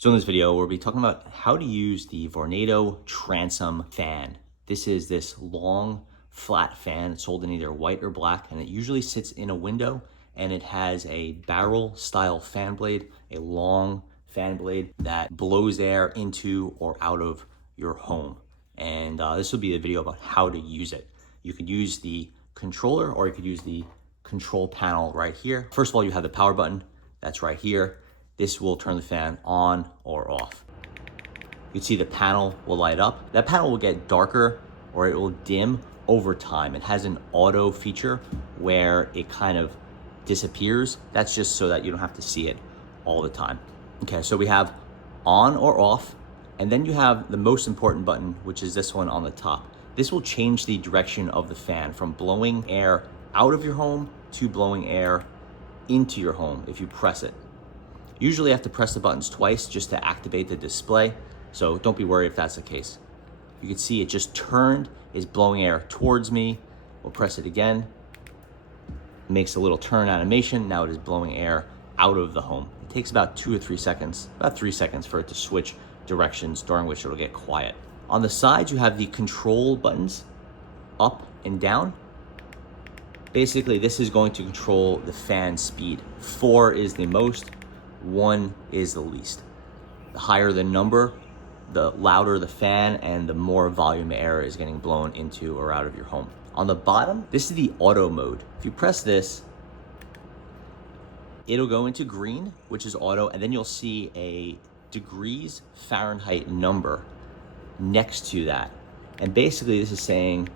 So in this video, we'll be talking about how to use the Vornado TRANSOM fan. This is this long, flat fan. It's sold in either white or black, and it usually sits in a window, and it has a barrel style fan blade, a long fan blade that blows air into or out of your home. And this will be a video about how to use it. You could use the controller or you could use the control panel right here. First of all, you have the power button that's right here. This will turn the fan on or off. You can see the panel will light up. That panel will get darker or it will dim over time. It has an auto feature where it kind of disappears. That's just so that you don't have to see it all the time. Okay, so we have on or off, and then you have the most important button, which is this one on the top. This will change the direction of the fan from blowing air out of your home to blowing air into your home if you press it. Usually I have to press the buttons twice just to activate the display, so don't be worried if that's the case. You can see it just turned, is blowing air towards me. We'll press it again. It makes a little turn animation. Now it is blowing air out of the home. It takes about 2 or 3 seconds, about 3 seconds for it to switch directions, during which it'll get quiet. On the sides, you have the control buttons, up and down. Basically, this is going to control the fan speed. 4 is the most, 1 is the least. The higher the number, the louder the fan and the more volume air is getting blown into or out of your home. On the bottom, this is the auto mode. If you press this, it'll go into green, which is auto, and then you'll see a degrees Fahrenheit number next to that. And basically this is saying,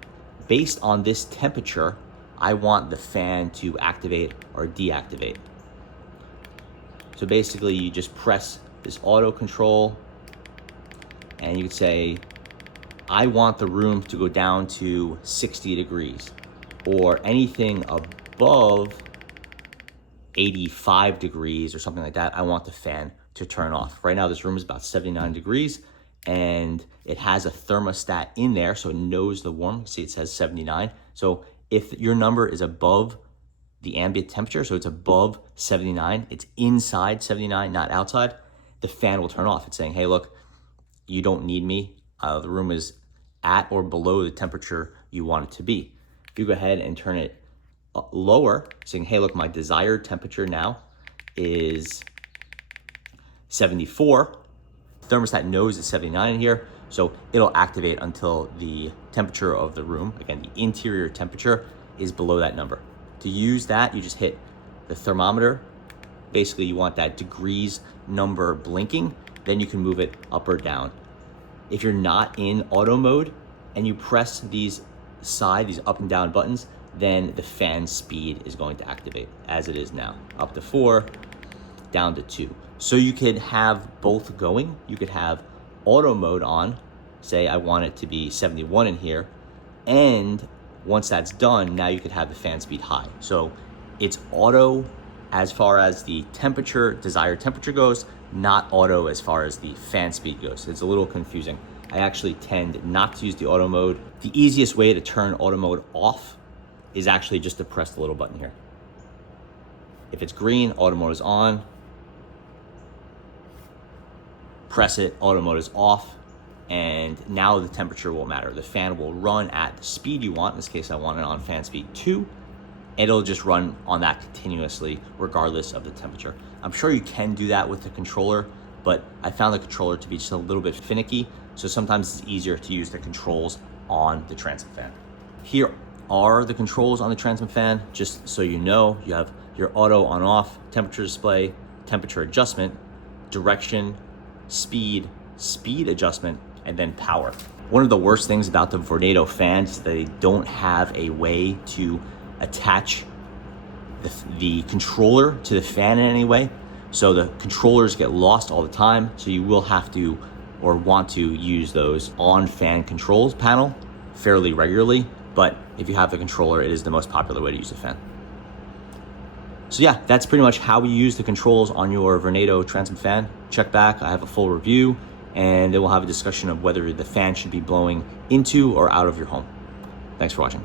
based on this temperature, I want the fan to activate or deactivate. So basically you just press this auto control and you could say, I want the room to go down to 60 degrees or anything above 85 degrees or something like that. I want the fan to turn off. Right now this room is about 79 degrees and it has a thermostat in there, so it knows the warm. See, it says 79. So if your number is above the ambient temperature, so it's above 79, it's inside 79, not outside, the fan will turn off. It's saying, hey, look, you don't need me. The room is at or below the temperature you want it to be. If you go ahead and turn it lower, saying, hey, look, my desired temperature now is 74. Thermostat knows it's 79 in here, so it'll activate until the temperature of the room, again, the interior temperature, is below that number. To use that, you just hit the thermometer. Basically, you want that degrees number blinking, then you can move it up or down. If you're not in auto mode and you press these up and down buttons, then the fan speed is going to activate as it is now, up to 4, down to 2. So you could have both going. You could have auto mode on, say I want it to be 71 in here, and once that's done, now you could have the fan speed high. So it's auto as far as the temperature, desired temperature goes, not auto as far as the fan speed goes. It's a little confusing. I actually tend not to use the auto mode. The easiest way to turn auto mode off is actually just to press the little button here. If it's green, auto mode is on. Press it, auto mode is off. And now the temperature won't matter. The fan will run at the speed you want. In this case, I want it on fan speed 2. It'll just run on that continuously regardless of the temperature. I'm sure you can do that with the controller, but I found the controller to be just a little bit finicky. So sometimes it's easier to use the controls on the transom fan. Here are the controls on the transom fan. Just so you know, you have your auto on off, temperature display, temperature adjustment, direction, speed adjustment, and then power. One of the worst things about the Vornado fans is they don't have a way to attach the controller to the fan in any way. So the controllers get lost all the time. So you will have to or want to use those on fan controls panel fairly regularly. But if you have the controller, it is the most popular way to use the fan. So yeah, that's pretty much how we use the controls on your Vornado transom fan. Check back, I have a full review, and then we'll have a discussion of whether the fan should be blowing into or out of your home. Thanks for watching.